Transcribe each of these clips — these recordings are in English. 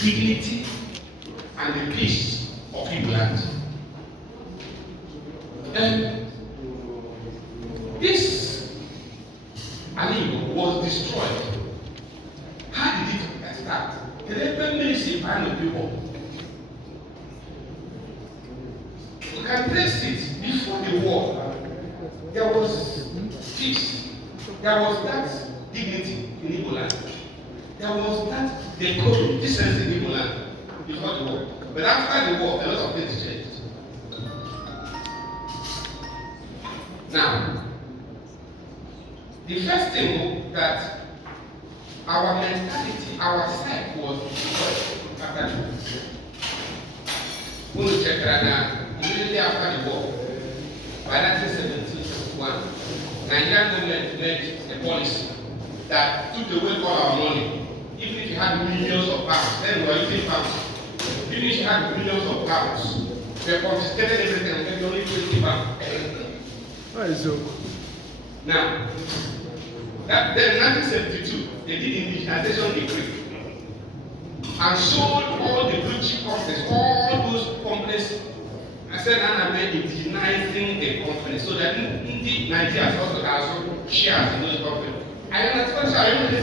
dignity and the peace of England. And this Ali was destroyed. How did it start? The Rebel ministry banned people. You can trace it before the war. There was peace. There was that dignity in Igbo land. There was that decorum, decency in Igbo land before the war. But after the war, a lot of things changed. Now, the first thing that our mentality, our self was destroyed after the war. When we check right now, immediately after the war, by 1971, Nigerian government made a policy that took away all our money. Even if you had millions of pounds, then we were using pounds. Even if you had millions of pounds, they confiscated everything and gave you only 20 pounds. Now, then in 1972, they did indigenization decree and sold all the blue chip companies, all those companies. I said, I'm indigenizing the company so that Nigeria also has shares in those companies. I understand, I don't know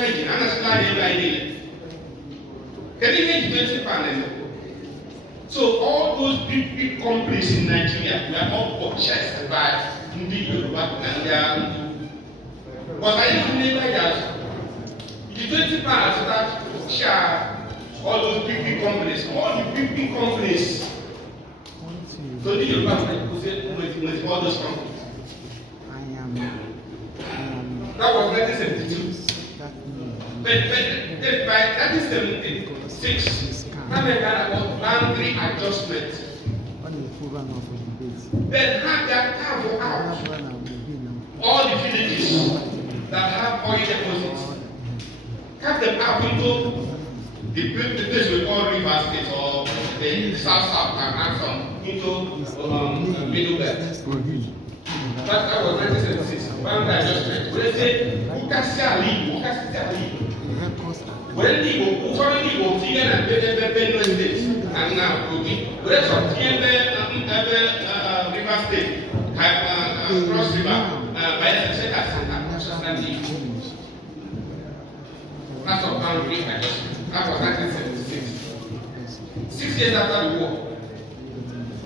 anything. I understand every Can you make 20 pounds? So all those big companies in Nigeria were all purchased by Ndi Yoruba and their. But I don't remember that the 20 pounds that share all those big companies, all the big companies. So the Yoruba with all those companies. That was 1972. But by 1976, America was boundary adjustment. Then had that carve out all the villages that have oil deposits. Carve them out into the place we call River State or the South and add some into Middle Belt. That was 1976. Boundary adjustment. When they say, who can see a league? Who can see a league? When the foreign people figure and Benue State and now Kogi, where from River State, Cross River, Bayelsa State, that's what boundary adjustment. That was 1976. 6 years after the war.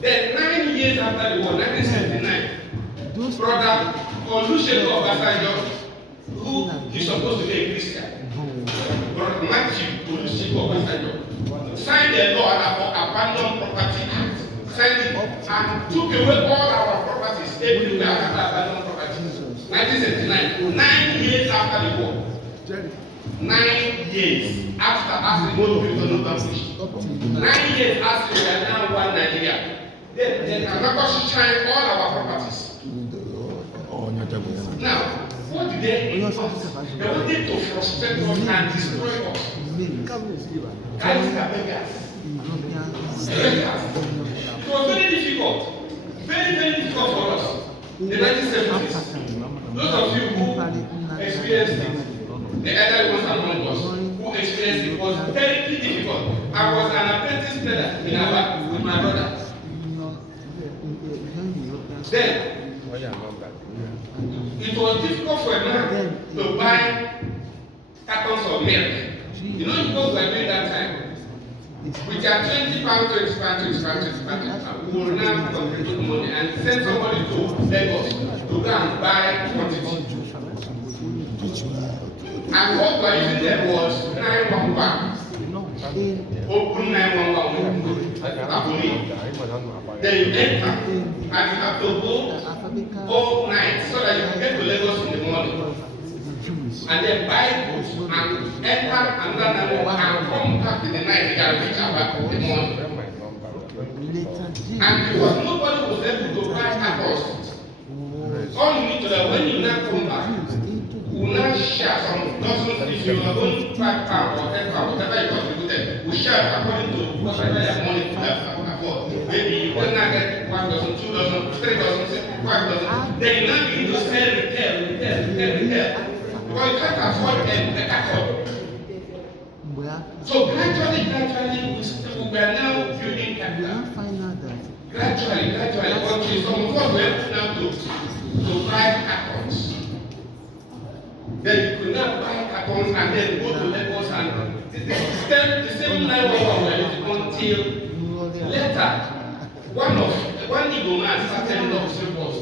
Then 9 years after the war, 1979. Brother Olusegun Obasanjo, who is supposed to be a Christian, Brother Matthew Olusegun Obasanjo, signed a law about Abandoned Property Act, signed it and took away all our properties everywhere after abandoned properties. 1979, 9 years after the war. 9 years after both people not published. 9 years after we are now one Nigeria. Then Anambra should all our properties. Now, what did they do? They wanted to frustrate us and destroy us. Guys are beggars. It was very difficult. Very difficult for us. The 1970s. Those of you who experienced it, the elder ones among us who experienced it, was very difficult. I was an apprentice trader in Aba with my brother. Then, it was difficult for a man to buy cartons of milk. You know, because we were doing that time. With your 20 pounds, 20 pounds, we will now contribute money and send somebody to Lagos to go and buy quantity. And what we were using there was 911. Open 911. Then you enter and you have to go all night so that you can get to Lagos in the morning. And then buy goods and enter another 911 and come back in the night. You can reach about in the morning. And because nobody was able to buy apples, all you need to do when you now come back, we will now share some dozens. If you are going to 5 pounds or 10 pounds, whatever you contributed, we share according to whatever your money to afford. Maybe you will not get 1 dozen, 2 dozen, 3 dozen, 5 dozen. Then you now begin to sell retail. Because you can't afford a better food. So gradually, we are now building capital. Gradually, until some of us were able now to buy cartons. Then you could now buy cartons and then go to Lagos and the same line until later. One Igbo man started love symbols.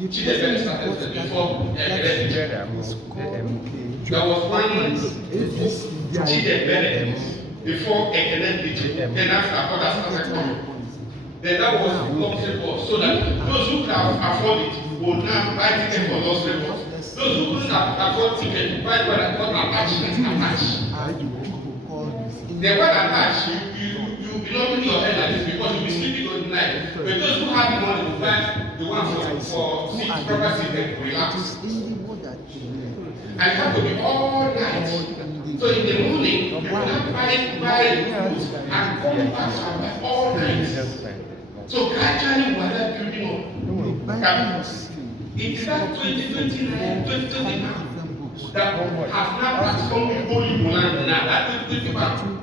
Chidebere started before there was one Chidebere before Ekene Biji. Then after others started coming. Then that was love symbols. So that those who can afford it would now buy tickets for those symbols. Those who couldn't afford tickets buy what I call attach. The word attach, you belong in your head like this because you'll be sleeping on the night. But those who have money will buy the one for seat, proper seat and relax. And it have to be all night. So in the morning, you will not buy goods and come back all night. So gradually we are not building up. It is that 2029, 2029 that has now transformed the whole Igbo land now. That 2025.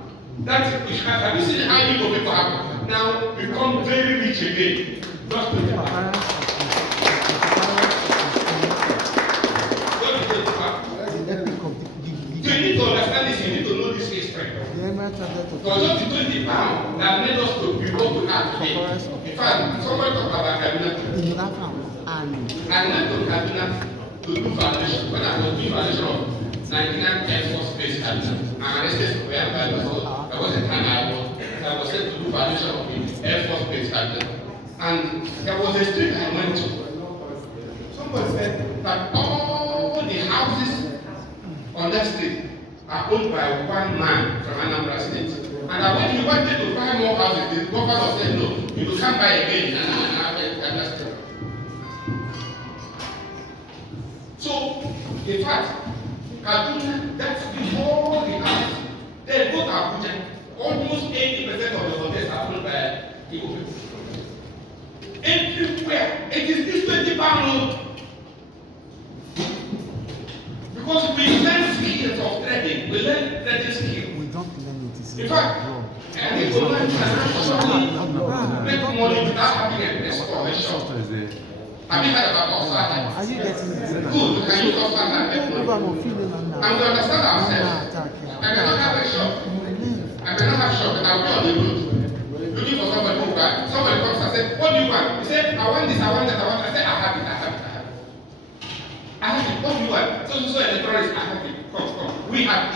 Have you seen how Igbo people have now become very rich again? Just 25. So you need to understand this, you need to know this history. Because just the 20 pounds that made us to be what we have today. In fact, somebody talked about Kaduna. I went to Kaduna to do foundation. When I was doing foundation of Nigerian Air Force Base Kaduna, I'm arrested for where I was a time I was sent to do foundation of the Air Force Base Kaduna. And there was a street I went to. Somebody said that all the houses on that street are owned by one man from Anambra State. And that when he wanted to buy more houses, the governor said, no, you can't buy again. So, in fact, Kaduna, that's before the house. Then go to Abuja. Almost 80% of the hotels are owned by Igbo people. Everywhere, it is this 20 pound. Because we learn skills of trading, we learn trading skills. We don't learn it. In fact, and if you learn financially, make money without having a exploration. Have you heard about Osaka? Are you getting it? Good, can you Osaka and make money? And we understand ourselves. I cannot have a shop. I cannot have a shop, and I'll be on the road. Looking for somebody who buy. Somebody comes and says, what do you want? He said, I want this, I want that, I want that. I said, I have it. I have it. What do you want? So electronics, I have it. Come. We have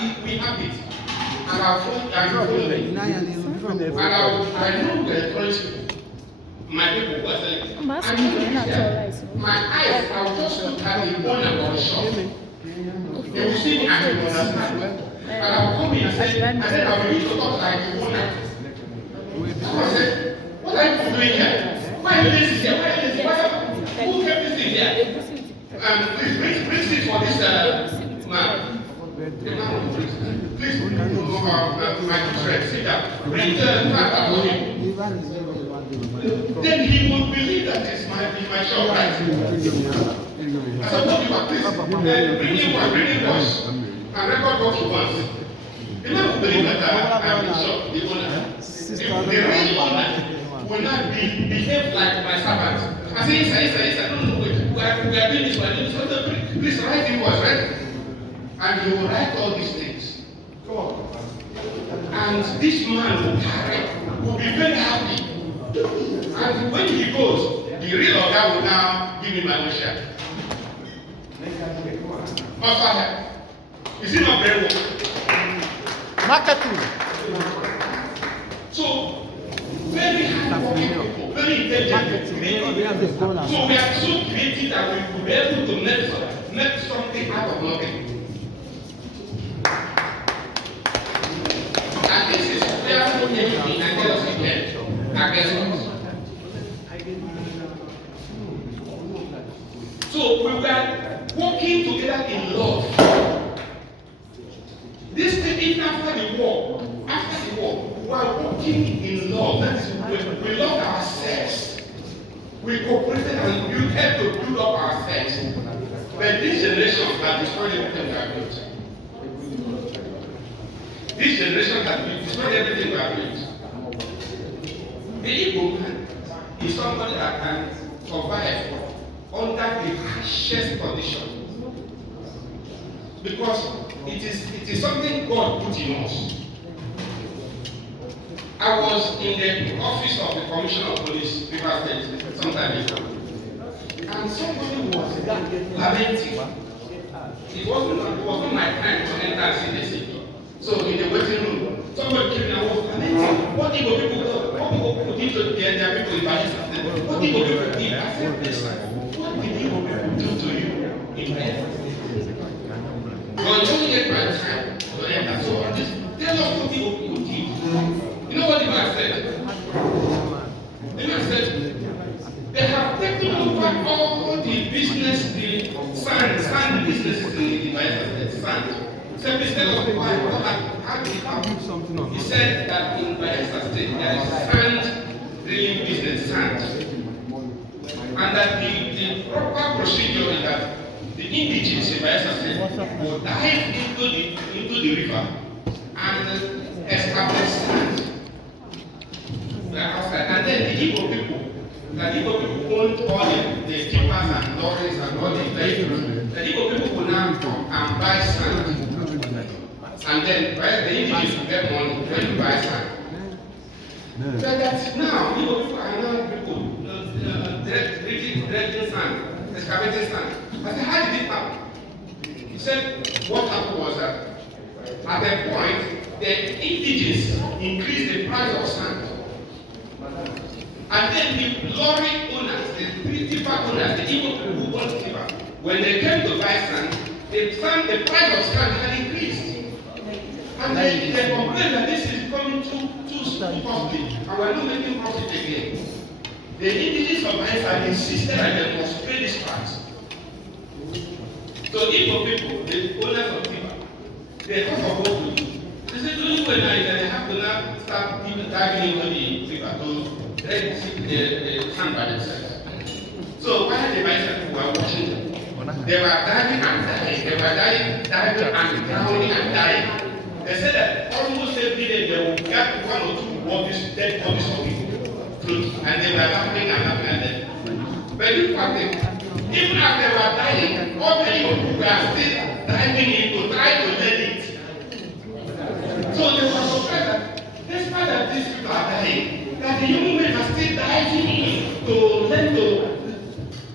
it. And our phone, I know the electronics people. My people who are selling. My eyes, I will just look at the owner of the shop. They will see me and they will understand. And I will come in and say, I will need to talk like the owner. So I said, what are you doing here? Why are you this here? Who kept this thing here? Please bring seat for this man. The man will bring. Please my friend, sit down. Bring the matter for him. Then he would believe that it's my shop, right? I said, what do you want, please? Bring in wash and record what you want. The man will believe that I am the shop, the owner. The real owner will not behave like my servant. I say, yes, no, we are doing this, please write the wash, right? And he will write all these things. Come on. And this man will be very happy. And when he goes, the real guy will now give me my own share. Also, is it not very well? Marketing. So, very hardworking people, very intelligent people. So we are so creative that we will be able to make something out of nothing. And this is where everything and tell us again against us. So we were working together in love. This thing, even after the war, we were working in love. That is, we loved ourselves. We cooperated and we helped to build up ourselves. But this generation has destroyed everything we have built. This generation has destroyed everything we have built. The Igbo man is somebody that can survive under the harshest condition because it is something God put in us. I was in the office of the Commissioner of Police, Rivers State, some time ago, and somebody was lamenting. It wasn't my time to enter and see the city. So in the waiting room, somebody came and was lamenting. What Igbo people do? What Igbo people did to their people in Bayelsa State? What Igbo people did? I said, listen, what did Igbo people do to you in Bayelsa State? But you only get my time to enter. So tell us what Igbo people did. You know what the man said? The man said, they have taken over all the business, the sand businesses in the Bayelsa State. Sand. So instead of how did it happen? He said that in Bayelsa State there is sand drilling business, sand. And that the proper procedure is that the indigenous in Bayelsa State will dive into the river and establish sand. And then the Igbo people own all the tippers and lorries and all the vehicles. The Igbo people will now come and buy sand. And then the indigenous will get money when you buy sand. But that now, Igbo people are now people dredging sand, excavating sand. I said, how did it happen? He said, what happened was that at that point, the indigenous increased the price of sand. And then the lorry owners, the tipper owners, the Igbo people who bought tipper, when they came to buy sand, the price of sand had increased. And they complained that this is becoming too costly, and we're not making profit again. The indigenous of Bayelsa insisted that they must pay this price. So Igbo people, the owners of tipper, they thought of what to do. They said, the only way now is that they have to now start diving into the river to dredge the sand by themselves. So while the Bayelsa people were watching them, they were diving and dying. They were diving and drowning and dying. They said that almost every day they would get one or two bodies, dead bodies of people, and they were laughing and then. But in fact, even as they were dying, all the people were still diving in to try to let it. So they were surprised that despite that these people are dying, that the human men are still diving in to let go.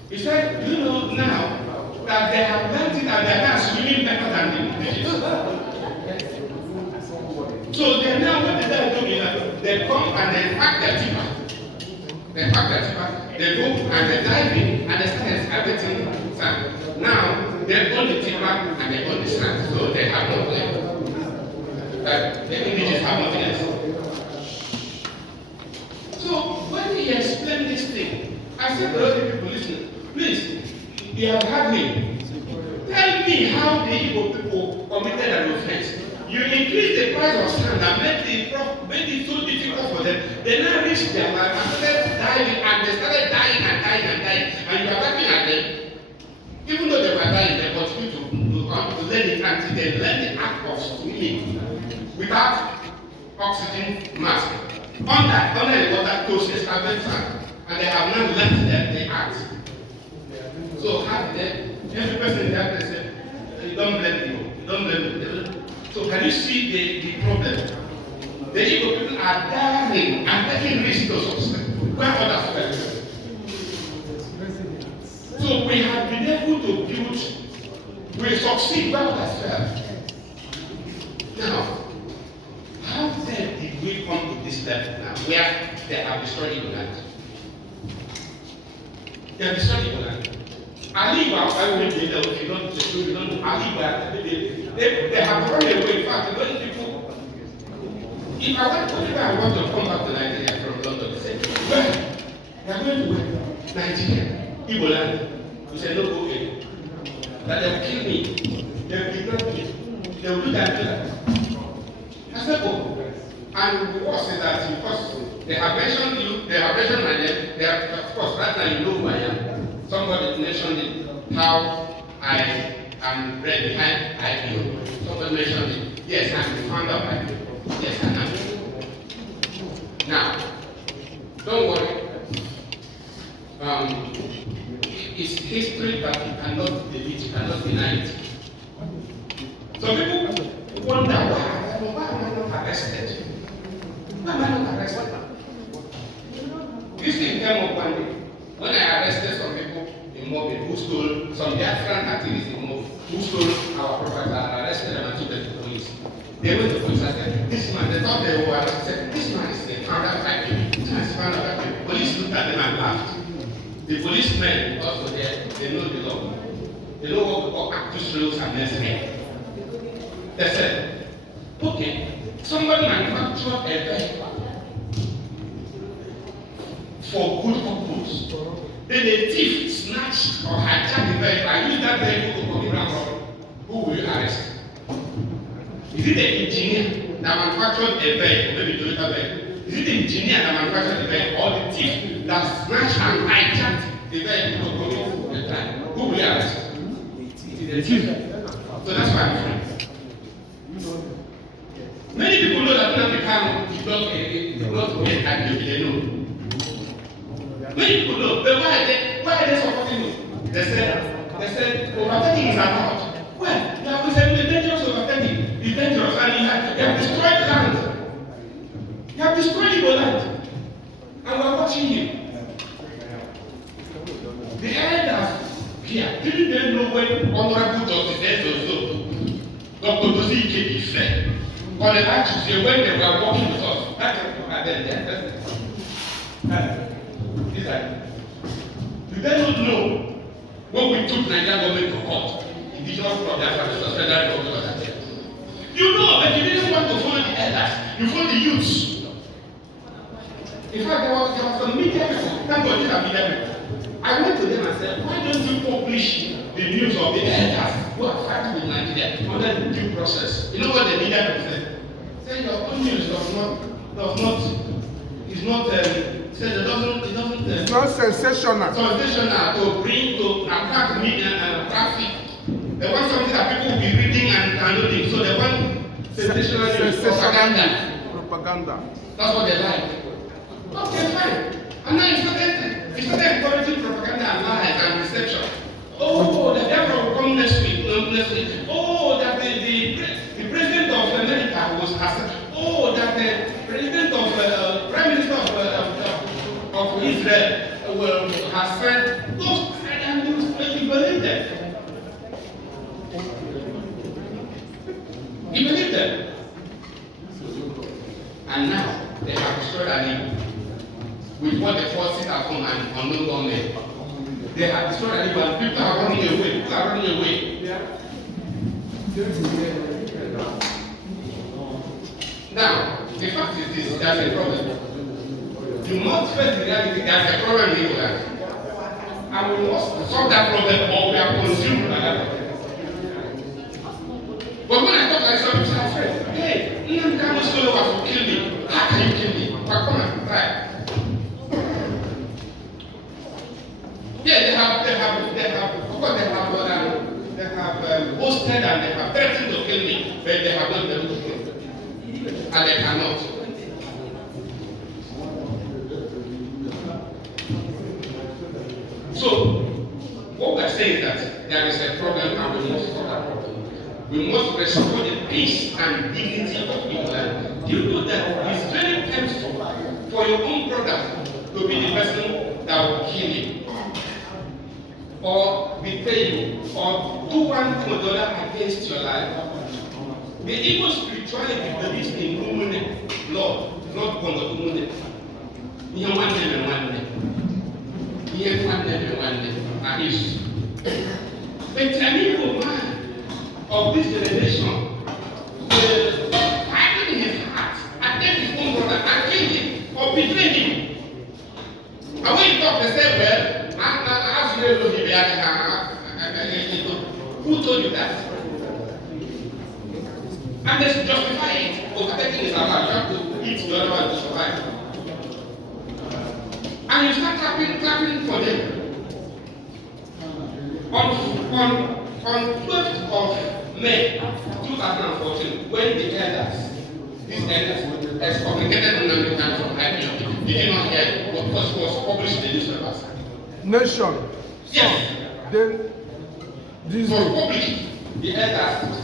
He said, you know now that they have learned it and they are now swimming better than the Egyptians. So they now what they do is that they come and they pack their tipper. They pack their tipper, they go and they dive in and they start excavating sand. Now they own the tipper and they own the sand. So they have no plan. The indigenous have nothing else. So when he explained this thing, I said to other people, listen, please, you have had me. Tell me how the Igbo people committed an offense. You increase the price of sand and make it so difficult for them. They now reach their life and started dying, and they started dying and dying and dying. And you are laughing at them. Even though they were dying, they continue to learn it until they learn the act of swimming without oxygen mask. Under the water close established sand. And they have now learned the act. So how did they? Every person in that place said, you don't blame me. You don't blame me. So can you see the problem? The Igbo people are dying and taking risks to succeed where others fail. So we have been able to build, we succeed where others fail. Now, how then did we come to this level now where they have destroyed Igbo land? They have destroyed Igbo land. Ali, I will be there if you don't know. Ali, they have run away. In fact, many people, whenever I want to come back to Nigeria from London, they say, where? They are going to where? Nigeria, Igbo land. We say, no, okay. That they will kill me. They will kidnap me. They will do that. I said, oh. And the worst is that because they have mentioned you, they have mentioned my name, they have, of course, right now you know who I am. Somebody mentioned it, how I am read behind IPO. Somebody mentioned it. Yes, I'm the founder of IPO. Yes, I am. Now, Don't worry. It's history that you cannot delete, you cannot deny it. So people wonder why am I not arrested? Why am I not arrested? This thing came up one day when I arrested some people in Mobil who stole some Biafran activists in Mobil who stole our property. I arrested them and took them to the police. They went to the police and said, this man, they thought they were arrested. This man is a founder type. This man is a founder type. Police looked at them and laughed. The policemen also there, they know the law. They know what we call actus reus and necessary. They said, okay, somebody manufactured a vehicle for good purpose. Then a thief snatched or hijacked the vehicle and used that vehicle to commit robbery. Who will you arrest? Is it the engineer that manufactured a vehicle, maybe Toyota vehicle? Is it the engineer that manufactured the vehicle or the thief that snatched and hijacked the vehicle to commit the crime? Who will you arrest? The thief. So that's why I'm free. Many people know that Nnamdi Kanu did not commit IPOB, they know. Many people know, but why are they supporting him? They said, overtaking is allowed. Well, there was a dangerous overtaking. It's dangerous, and you have destroyed land. You have destroyed Igbo land. And we are watching him. The elders here didn't they know when Honorable Justice Ezozo, Dr. Dozie Ike on the actually when they were working with us, that's you don't know when we took Nigerian government to court, indigenous problems, federal government. You know, but you didn't want to follow the elders, you follow the youths. In fact, there was some media people, thank God these are media people. I went to them and said, why don't you publish the news of the elders who are fighting in Nigeria under the due process? You know what the media people said? Say your own news it's not sensational. Sensational to bring to attract media and traffic. They want something that people will be reading and downloading. So they want sensational news, propaganda. That's what they like. Okay, fine. And now you started encouraging propaganda and lies and deception. Oh, the devil will come next week. Oh, that the president of America was asked. Oh, that the president of Prime Minister of Israel has said those kind of news, but you believe them. You believe them. And now they have destroyed an evil with what they forces at home and unknown government. They have destroyed an evil and people are running away. People are running away. Now, the fact is this, there's a problem. You must face the reality, there's a problem in your life. And we must solve that problem or we are consumed by that problem. But when I talk like some people are afraid, hey, Nnamdi Kanu's followers will kill me. How can you kill me? But come and try. Yeah, they have boasted and they have threatened to kill me, but they have not been able to kill me. And they cannot. So, what we're saying is that there is a problem and we must solve that problem. We must restore the peace and dignity of people. And you know that it's very painful for your own brother to be the person that will kill you, or betray you, or do one thing or the other against your life. The Igbo spirituality believes in human blood, not born of human. But an Igbo man of this generation will harden his heart against his own brother and kill him or betray him. And when you talk, they say, well, as you know, who told you that? And they justify it. Overtaking is allowed. You have to eat the other one to survive. And you start clapping for them. On 12th of May 2014, when the elders, these elders, excommunicated Nnamdi Kanu from IPOB, Did you not hear what was published in the newspapers? Nation. Yes. Then It this was published. The elders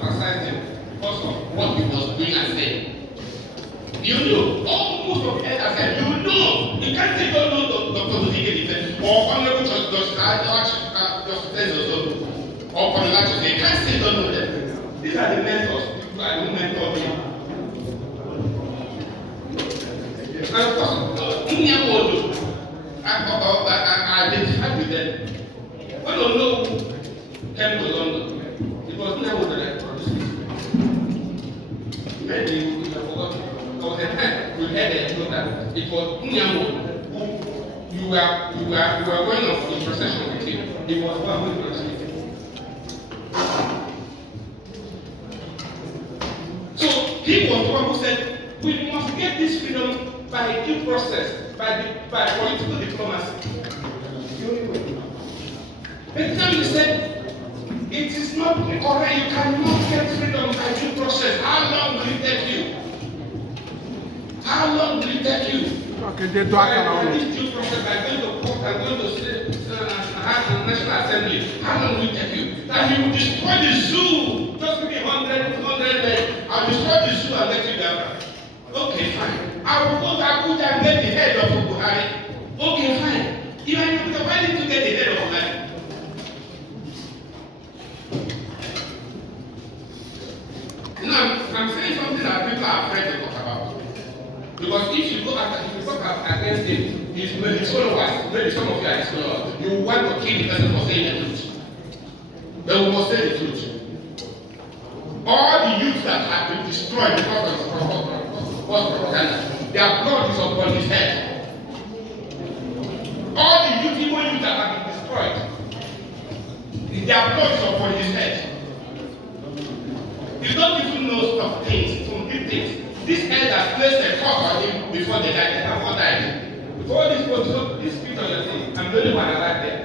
criticized him because of what he was doing and saying. You know, all most of the elders said, you know, you can't say you don't know Dr. Dozike or Honorable Justice or Honorable you can't say you don't know them. These are the mentors. People I don't mentor me. And of course, I identified with them. When I know came to London, it was never that I produced it. Maybe we have forgotten. There was a time we had a know that it was Nyawo who you were going on in procession with him. It was one who was with him. So he was the one who said, we must get this freedom by due process, by political diplomacy. The time he said, it is not correct, you cannot get freedom by due process. How long will it take you? How long will it take you? okay, they do By this due process, by going to court and going to National Assembly, how long will it take you? That he will destroy the zoo, just maybe 100 men, I'll destroy the zoo and let you down. Okay, fine. I will go to Abuja and get the head of Buhari. Okay, fine. Even why did you get the head of Buhari? Now, I'm saying something that people are afraid to talk about. Because if you talk against him, his followers, maybe some of you are his followers, you want to kill the person for saying the truth. They will must say the truth. All the youths that have been destroyed because of propaganda, their blood is upon his head. All the evil youths that have been destroyed, their blood is upon his head. You don't even know some things, some big things. This elders placed a curse on him before they died. They have not died. Before this picture you're seeing, I'm the only one alive there.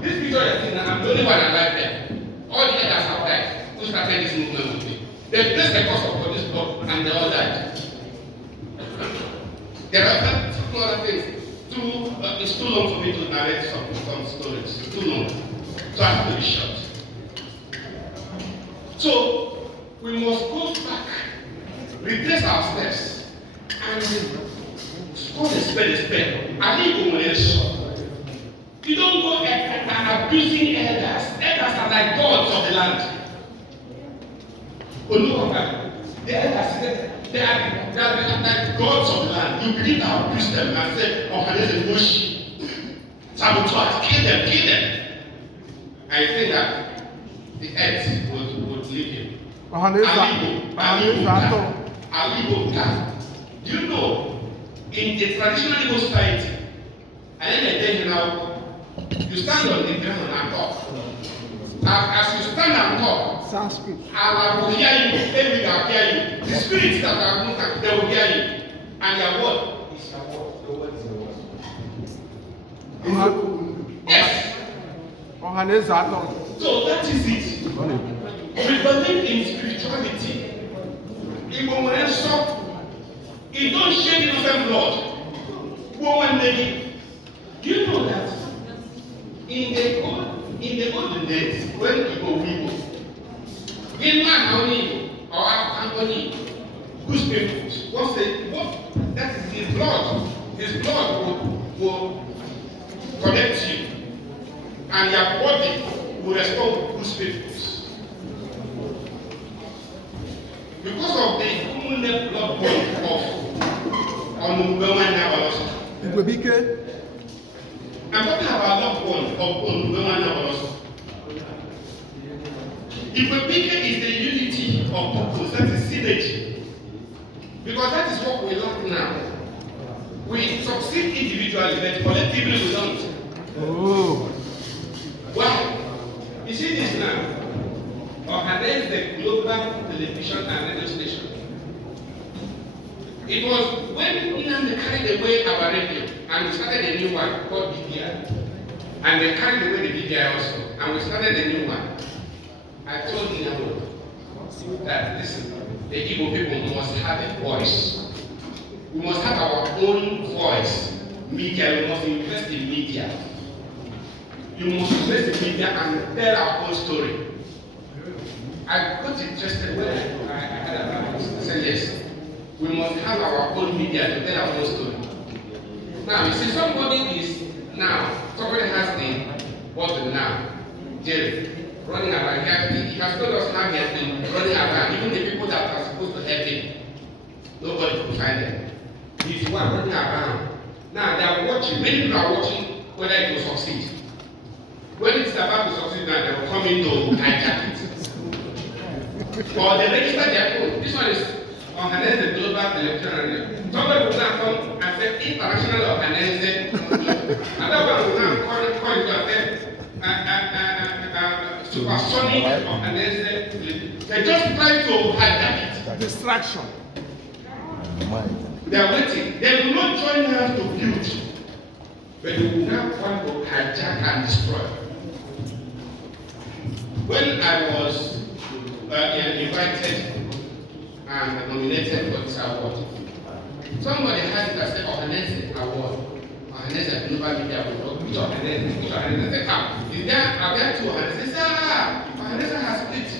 This picture you're seeing, I'm the only one alive there. All the elders have died. Who started this movement with me? They placed a curse upon this blood and they all died. There are some other things. It's too long for me to narrate some stories. It's too long. So I have to be short. So we must go back, retrace our steps, and call a spade. I think we will short. You don't go abusing elders. Elders are like gods of the land. The elders, they are like gods of the land. You begin to abuse them and say, oh, there's a bush. Sabotage, kill them. I think that the earth would leave him. Alibo. Do you know, in the traditional Igbo society, and then they now, you stand on the ground and talk. As you stand and talk, Sanskrit. I will hear you, everything will hear you. The spirits that are moving, they will hear you. And your word is your word. Your word is your word. Yes. So that is it. We believe in spirituality. Even when it's so, it don't shed innocent blood. Woman lady. Do you know that in the olden days, when people in man only or Anthony, whose people, that is his blood will connect you, and your body will respond whose people. Because of the human blood point of women now. I'm talking about loved one of women. Ibebike is the unity of purpose, that is synergy. Because that is what we lack now. We succeed individually, but collectively we don't. Oh. Why? You see this now? Organize the global television and radio station. It was when Inam carried away our radio, and we started a new one called BDI. And they carried away the BDI also, and we started a new one. I told Inam that listen, the Igbo people must have a voice. We must have our own voice. Media, we must invest in media. You must invest in media and tell our own story. I got interested when I had about this. I said, yes, we must have our own media to tell our own story. Now, you see, somebody has the bottle now, Jerry, running around. He has told us how he has been running around. Even the people that are supposed to help him, nobody could find them. He's the one running around. Now, they are watching. Many people are watching whether it will succeed. When it's about to succeed now, they will come in to hijack it. Or they register their own. This one is Ohanese Global Electoral. Somebody will now come and say International Ohanese. Another one will now call it and say Supersonic Ohanese. They just try to hijack it. Distraction. They are waiting. They will not join hands to build, but they will now want to hijack and destroy. When I was invited and nominated for this award, somebody had it as the Ohanese Award. Ohanese Global Media Award. Which Ohanese? Which Ohanese? They say, are there two Ohanese? They say, Ohanese has split.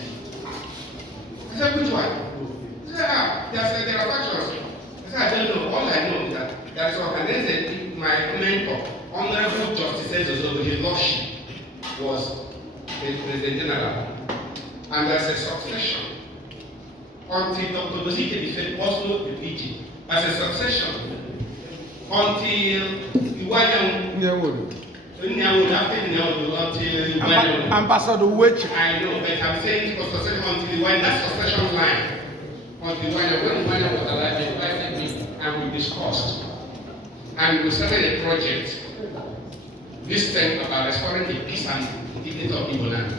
I said, which one? They say, there are factions. I said, I don't know. All I know is that there is Ohanese, my mentor, Honorable Justice Ezozo, his lordship, was the President General. And there's a succession until Dr. Bozike defeated also the PG. As a succession until Iwayan, after until Ambassador Witch. I know, but I'm saying for succession until Iwayan, that succession line. Until Iwayan, when Iwayan was alive, they invited me and we discussed. And we started a project this time about restoring the peace and dignity of Igbo land.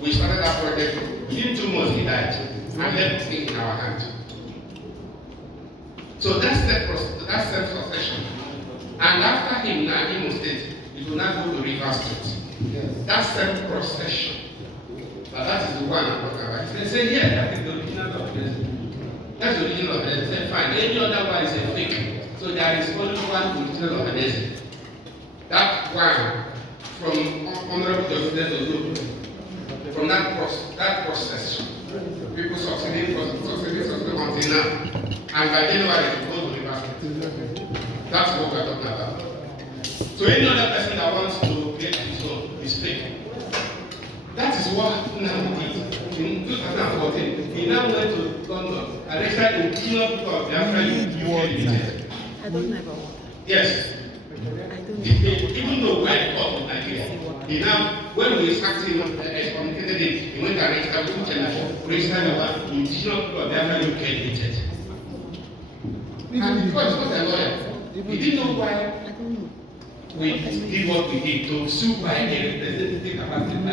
We started that project. Within 2 months, he died, and left thing in our hand. So that's self-succession. And after him, now, Imo State, it will not go to River State. Yes. That's self-procession. But that is the one I'm talking about. They say, yeah, that is the original of this. That's the original of this. They say, fine. Any other one is a fake. So there is only one original of this. That one, from Honorable Justice Ozo, from that process, people succeeding until now. And by January, it will go to River State. That's what we're talking about. So any other person that wants to create his own is fake. That is what now did. In 2014, he now went to London and registered the keynote people of Biafra UK. I don't know about water. Yes. I don't know. Even though we're caught in Nigeria, he now, when we started excommunicated him, he went and registered the one indigenous people of Biafra UK Limited. And because he was a lawyer, he didn't know why we did what we did to sue by a representative capacity, in a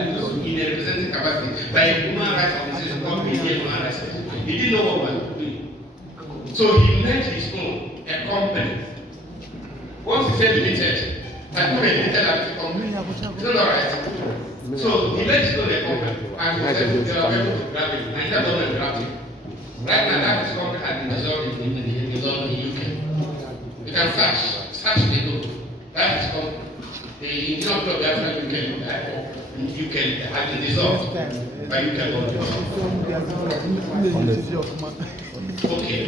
representative capacity, by a human rights organization called Media Human Rights. He didn't know what we were doing. So he made his own, a company. Once he said limited, I put a limited company. It's not alright. So he made his own a company, and he said there are people to grab it. Nigeria government grabbed it. Right now, that his company has been dissolved in the UK. You can search the go. That is called the Indian Club Biafra UK has been dissolved by UK government. Okay.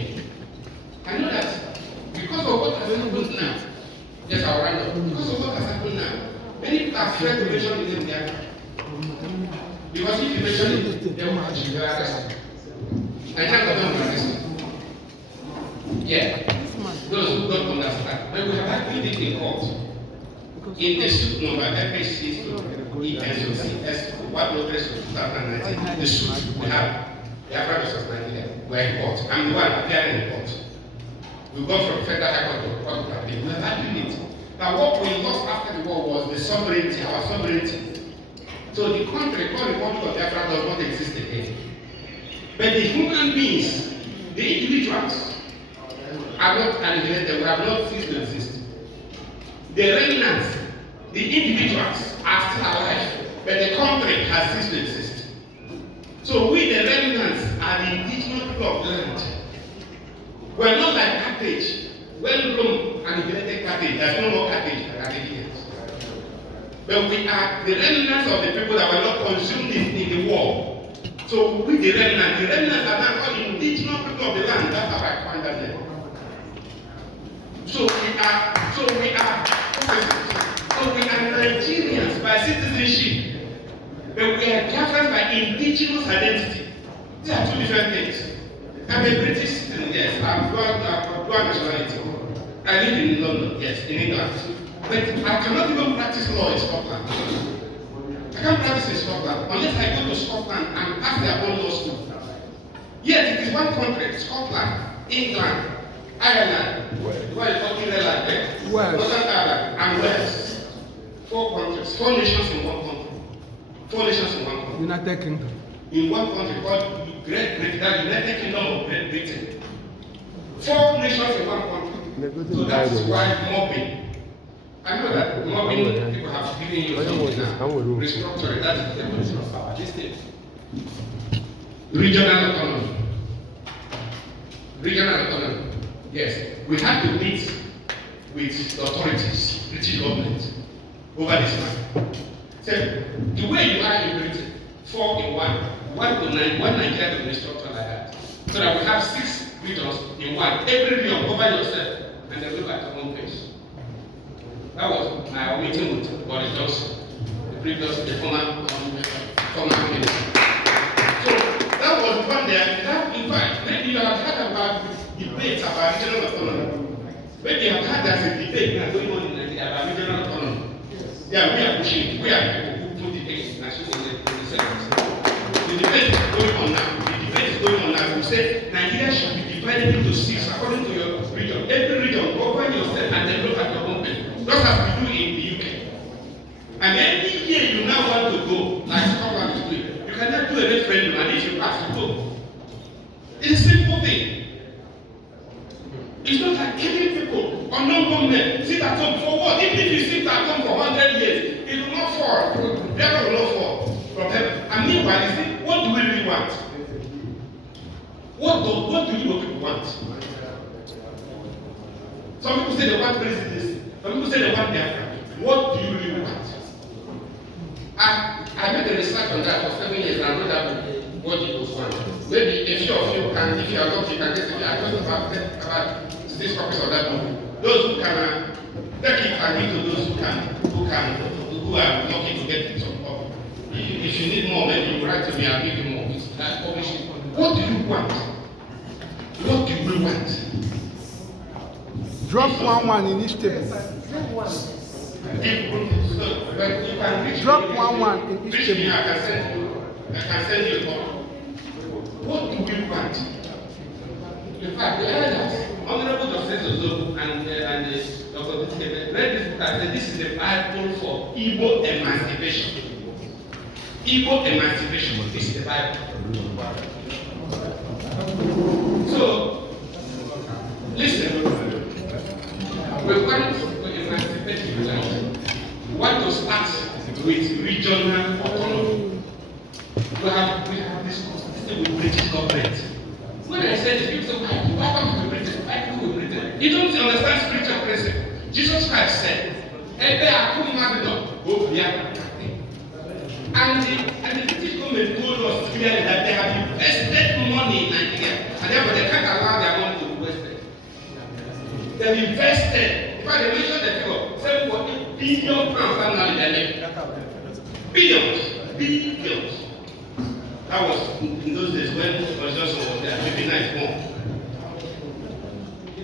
I know that because of what has happened now, yes, I'll round up. Because of what has happened now, many people are afraid to mention the name Biafra. Because if you mention it, they will catch you, arrested. Nigerian government will arrest you. Yeah. Those who don't understand. But we have argued it in court. In the suit number FHC ESOCS 103/2019, the suit we have, Biafra versus Nigeria, we're in court. I'm the one appearing in court. We go from Federal High Court to Court of Appeal. We have argued it. Now, what we lost after the war was the sovereignty, our sovereignty. So the country called the Republic of Biafra does not exist again. But the human beings, the individuals, are not annihilated, we have not ceased to exist. The remnants, the individuals are still alive, but the country has ceased to exist. So we, the remnants, are the indigenous people of the land. We are not like Carthage, When Rome annihilated Carthage, there's no more Carthage than Carthaginians. But we are the remnants of the people that were not consumed in the war. So we the remnants are now called indigenous people of the land. That's how I find that name. So we are Nigerians by citizenship. But we are Biafrans by indigenous identity. These are two different things. I'm a British citizen, yes. I'm dual nationality. I live in London, yes, in England. But I cannot even practice law in Scotland. I can't practice in Scotland unless I go to Scotland and pass their own law school. Yet it is one country, Scotland, England, Ireland, what is called Ireland, Northern Ireland, and Wales. 4 countries, 4 nations in one country. 4 nations in one country. United Kingdom. In one country called Great Britain, the United Kingdom of Great Britain. 4 nations in one country. So that is why mobbing. I know that mobbing people have given you something now. Restructuring, that is the definition of power. This thing. Regional autonomy. Regional autonomy. Yes. We have to meet with the authorities, British government, over this matter. So the way you are in Britain, 4 in 1. 1 to 9, 1 Nigeria to be structured like that. So that we have 6 regions in 1. Every region cover yourself and then look at your own pace. That was my meeting with Boris Johnson, the former minister. So that was one there. In fact, maybe you have heard about debates about regional autonomy. Maybe you have heard there's a debate now going on in Nigeria about regional autonomy. Yeah, we are pushing. We are people who put the things in the service. The debate is going on now. We say Nigeria should be divided into 6 according to your region. Every region, govern yourself and then look at your own people. Just as we do in the UK. And any year you now want to go, like Scotland is doing, you cannot do a referendum and if you pass, you go. It's a simple thing. It's not like killing people, unknown government, sit at home for what? Even if you sit at home for 100 years, it will not fall. The devil will not fall from heaven. And meanwhile, you see, what do we really want? What do you people want? Some people say they want presidency. Some people say they want Biafra. What do you really want? I made a research on that for 7 years and I know that what you want. Maybe a few of you can, if you are lucky, you can get it. I don't know about 6 copies of that book. Those who can take it and give to those who are lucky to get some copy. If you need more, maybe you write to me, I'll give you more. It's like publishing. What do you want? What do you want? Drop one in each table. Drop one in each table. I can send you a copy. What do we want? In fact, the elders, Honorable Justice Ozobu and Dr. Dikebe read this book and said this is the Bible for Igbo emancipation. Igbo emancipation. This is the Bible. So, listen. We want to emancipate people. We want to start with regional autonomy. We have this constitution with British government. When I say this, people say, why come to Britain? Why come to Britain? You don't understand spiritual principle. Jesus Christ said, and the British government told us clearly that they have invested money in Nigeria, and therefore they can't allow their money to be wasted. They've invested. In fact, they mentioned the figure, £7.8 billion annually they make. Billions. That was in those days when Johnson was there, maybe nice more.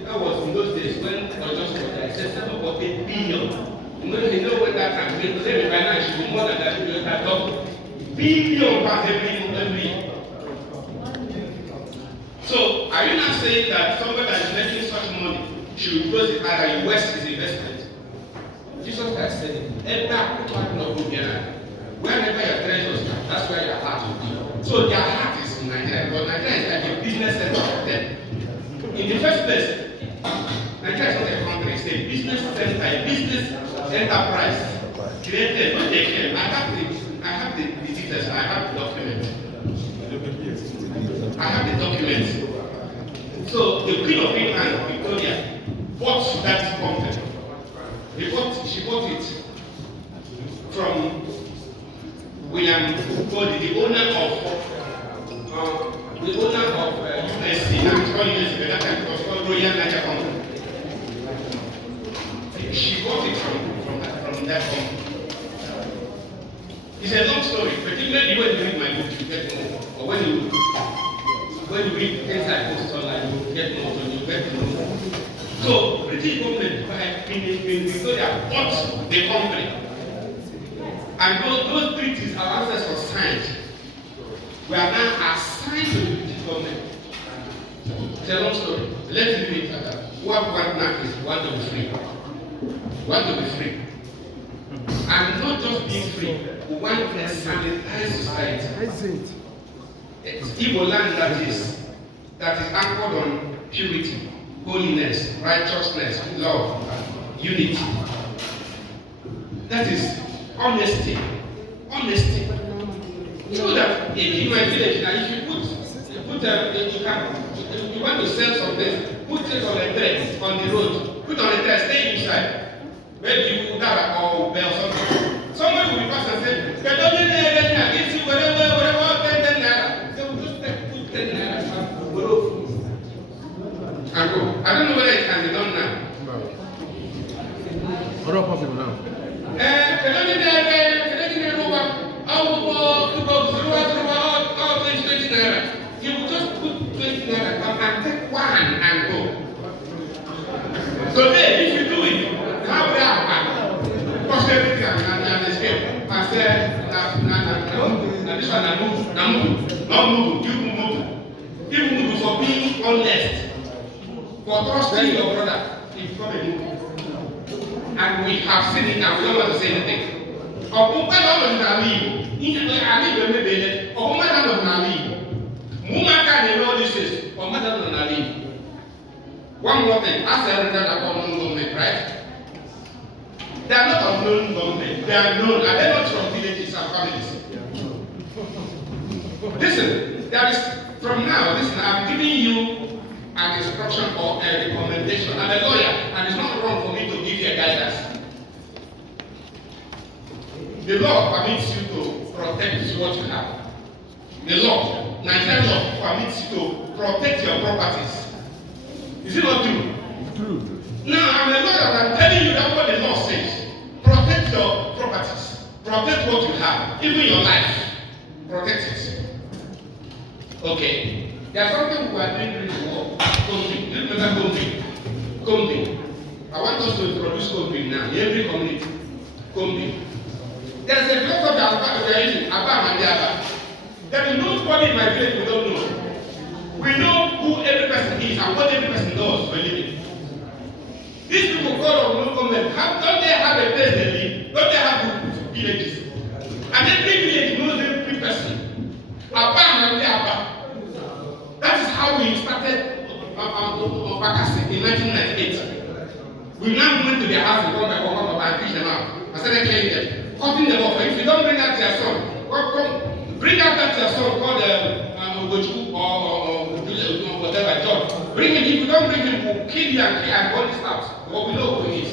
That was in those days when Johnson was there. He said $7.8 billion. You know when that time, maybe by now it should be more than that because that double. Billion pounds every year. So, are you not saying that somebody that is making such money should close it either in West is investment? Jesus Christ said it. Wherever your treasures are, that's where your heart will be. So their heart is in Nigeria, but Nigeria is like a business center for them. In the first place, Nigeria is not a country, it's a business center, a business enterprise created when they came. I have the details, I have the documents. So the Queen of England, Victoria, bought that company. She bought it from William Cody, the owner of USC. Now it's called USC, but that time it was called Royal Niger Company. She bought it from that company. It's a long story, particularly when you read my book, you get more. Or when you read things like post online, you get more, so you get more. So, British government in Victoria bought the company. And those treaties our ancestors signed were now assigned to the British government. It's a long story. Let's leave it at that. What we want now is we want to be free. We want to be free. And not just being free, we want a sanitized society. It's Igbo land that is anchored on purity, holiness, righteousness, love, unity. That is honesty. Honesty. You know that in my village now, if you want to sell something, put it on a dress on the road, put on a dress, stay inside. Maybe you have or bell something. Somebody will be passing and say, but don't you know that I give you whatever, 10 naira. They will just put 10 naira and go. And go. I don't know whether it can be done now. What are possible now? You will just put 20 naira and take one and go. Today, if you do it, how would that cost everything and escape? I said, now this one, now move, you move for being honest, for trusting your brother, you become a move. And we have seen it and we don't want to say anything. Ọ̀pọ̀pọ̀ lọ́wọ́ ní àmì ìbò, àmì ìbò mẹ́bẹ̀ẹ́lẹ̀, ọ̀pọ̀pọ̀ lọ́wọ́ ní àmì ìbò. Mú máa ká ní all these days, ọ̀pọ̀pọ̀ lọ́wọ́ ní àmì ìbò. One more thing, as I read that about unknown government, right? They are not unknown government, they are known, and they are not from villages and families. Listen, there is, from now, listen, I'm giving you an instruction or a recommendation. I'm a lawyer, and it's not wrong for me to give you a guidance. The law permits you to protect what you have. The law, Nigerian law, permits you to protect your properties. Is it not true? True. Now, I'm a lawyer, and I'm telling you that what the law says. Protect your properties. Protect what you have. Even your life. Protect it. Okay. There's something we are doing during the war. Combing. Do you remember combing? Combing. I want us to introduce combing now in every community. Combing. There's a philosophy we are using, Abba and Abba. There is nobody in my village we don't know. We know who every person is and what every person does for a living. These people call on government, don't they have a place they live? Don't they have villages? And every village knows every person. Abba and Abba. That is how we started Bakassi in 1998. We now went to their house and one by one and fish them out. I started killing them. Cutting them off. If you don't bring out your son, come bring out that your son called Ogochu or whatever, John. Bring him. If you don't bring him, we'll kill you and burn his house. But we know who he is.